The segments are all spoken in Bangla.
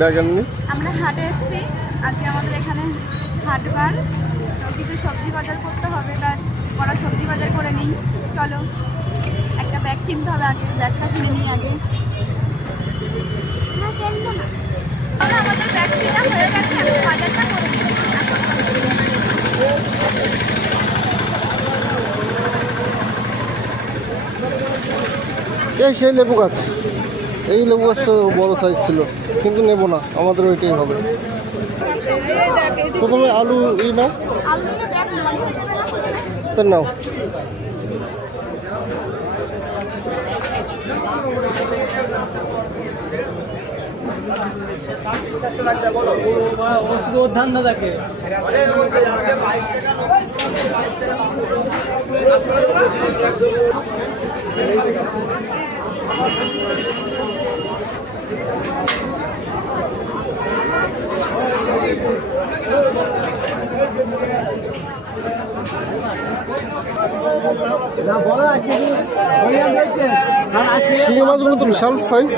ব্যাগ আননি? আমরা হাটে এসেছি আজকে, আমাদের এখানে হাটবার, তো কিছু সবজি বাজার করতে হবে, তাই আমরা সবজি বাজার করে নিই। চলো, একটা ব্যাগ কিনতে হবে, আগে ব্যাগটা কিনে নিই আগে। আমাদের ব্যাগ কিনা হয়ে গেছে, এখন বাজারটা করে নিই। এই সেই লেবু গাছ, এই লেবু গাছটা বড় সাইজ ছিল, কিন্তু নেব না, আমাদের ওইটাই হবে। প্রথমে আলু নাও, তো নাও। ধান্দা থাকে শিঙি মাছগুলো তো বিশাল সাইজ,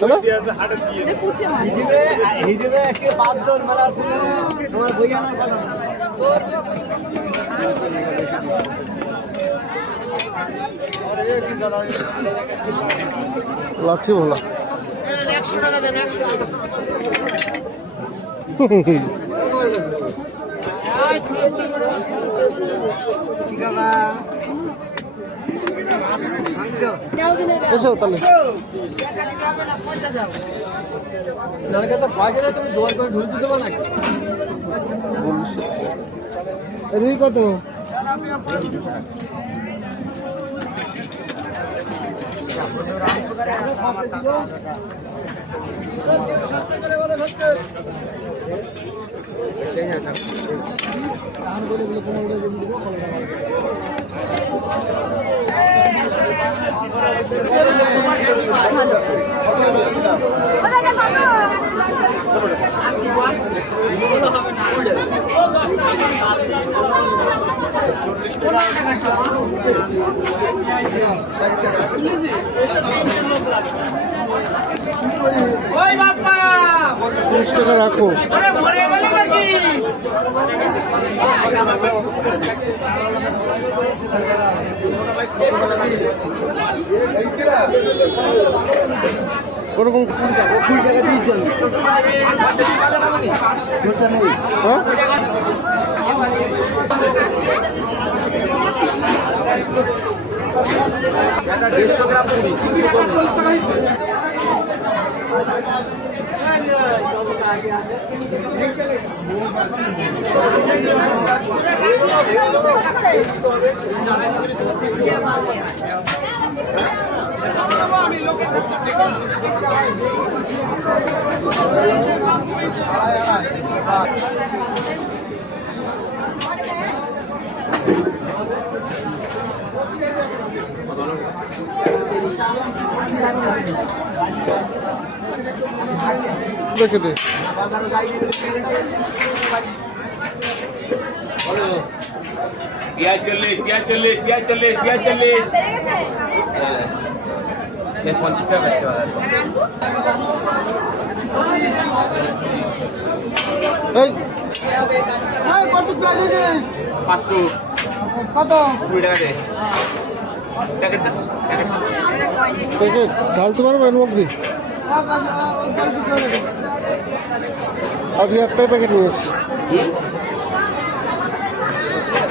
তাই না? লাঠি ভোলা এসো তাহলে। রুই কত? ত্রিশ টাকা রাখো। ওরকম 20 টাকা দিয়েছেন, হ্যাঁ? 150 গ্রাম পুরি 340 টাকা। দেখে দে। পেঁয়াজ 40, পেঁয়াজ 40, পেঁয়াজ 40, পেঁয়াজ 40। 50 টাকা বেচতে পারে। এই কত পেঁয়াজ আছে? 500 কত? 20 টাকা দে। প্যাকেটটা প্যাকেট ঢালতে পারবো এর মধ্যে? আজকে একটাই প্যাকেট নিয়ে এসছি।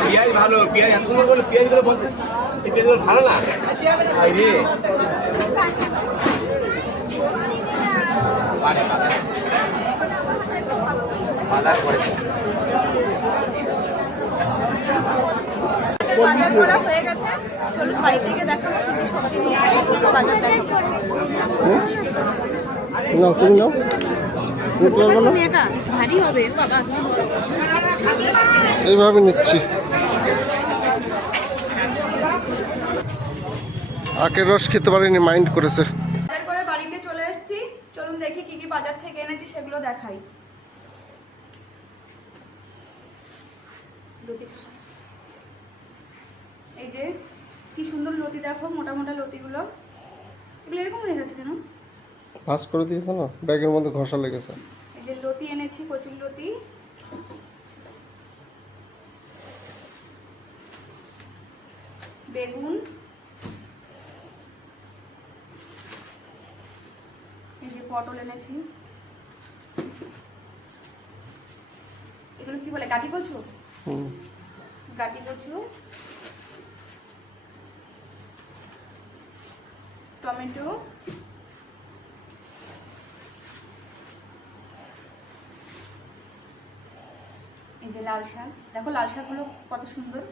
পেঁয়াজ ভালো, পেঁয়াজ এত সুন্দর বলে পেঁয়াজগুলো বলতে, এই পেঁয়াজগুলো ভালো না ভাই রে। বাজার করেছে, বাজার করা হয়ে গেছে, চলুন বাড়ি থেকে দেখাবো কি কি সবজি নিয়ে বাজার দেখাবো। নাও, তুমি নাও, নিতে পারবো না? এটা ভারী হবে বাবা। এইভাবে নিচ্ছি। আখের রস খেতে পারিনি, মাইন্ড করেছে। বাজার করে বাড়িতে চলে এসেছি, চলুন দেখি কি কি বাজার থেকে এনেছি সেগুলো দেখাই। এই যে কি সুন্দর লতি দেখো, মোটা মোটা লতিগুলো, এগুলো এরকম হয়ে গেছে কেন? ভাজ করে দিয়েছে না, ব্যাগের মধ্যে ঘষা লেগেছে। এই যে লতি এনেছি, কচুর লতি। বেগুন, এই যে পটল এনেছি। এগুলো কি বলে, গাটি কচু? হুম। গাটি কচু, টমেটো, এই যে লাল শাক। দেখো লাল শাকগুলো কত সুন্দর,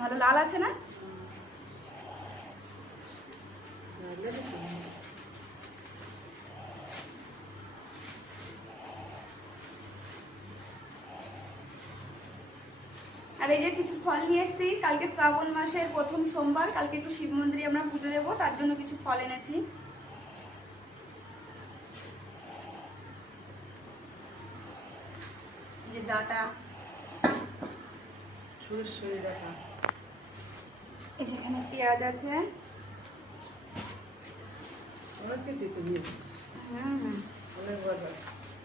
ভালো লাল আছে না? আর এই যে কিছু ফল নিয়ে এসেছি, কালকে শ্রাবণ মাসের প্রথম সোমবার, কালকে একটু শিব মন্দিরে আমরা পুজো দেবো, তার জন্য কিছু ফল এনেছি। এই যে ডাটা, এই যেখানে পেঁয়াজ আছে।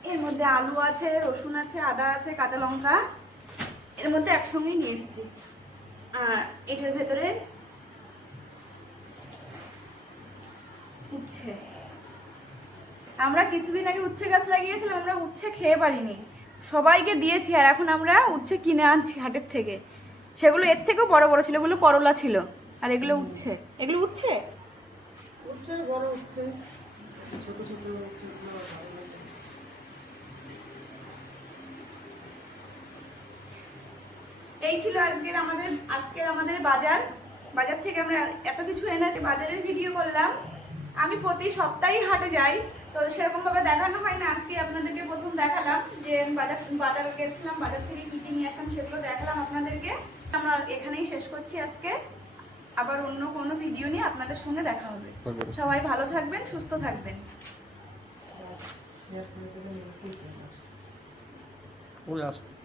এর মধ্যে আলু আছে, রসুন আছে, আদা আছে, কাঁচা লঙ্কা, এর মধ্যে একসঙ্গেই নিয়ে এসেছি। আর এটার ভেতরে উচ্ছে। আমরা কিছুদিন আগে উচ্ছে গাছ লাগিয়েছিলাম, আমরা উচ্ছে খেয়ে পারিনি, সবাইকে দিয়েছি। আর এখন আমরা উচ্ছে কিনে আনছি হাটের থেকে, সেগুলো এর থেকেও বড় বড় ছিল, এগুলো করলা ছিল। আর এগুলো উচ্ছে, এগুলো উচ্ছে বড় উচ্ছে, ছোট ছোট উচ্ছে। এই ছিল আজকের আমাদের বাজার থেকে আমরা এত কিছু এনেছি। বাজারের ভিডিও করলাম। আমি প্রতি সপ্তাহেই হাটে যাই, তো সেরকম ভাবে দেখানো হয় না। আজকে আপনাদেরকে প্রথম দেখালাম যে বাজার গেছিলাম, বাজার থেকে কি কি নিয়ে আসলাম সেগুলো দেখালাম আপনাদেরকে। আমরা এখানেই শেষ করছি আজকে। আবার অন্য কোনো ভিডিও নিয়ে আপনাদের সঙ্গে দেখা হবে। সবাই ভালো থাকবেন, সুস্থ থাকবেন। ওই আসতে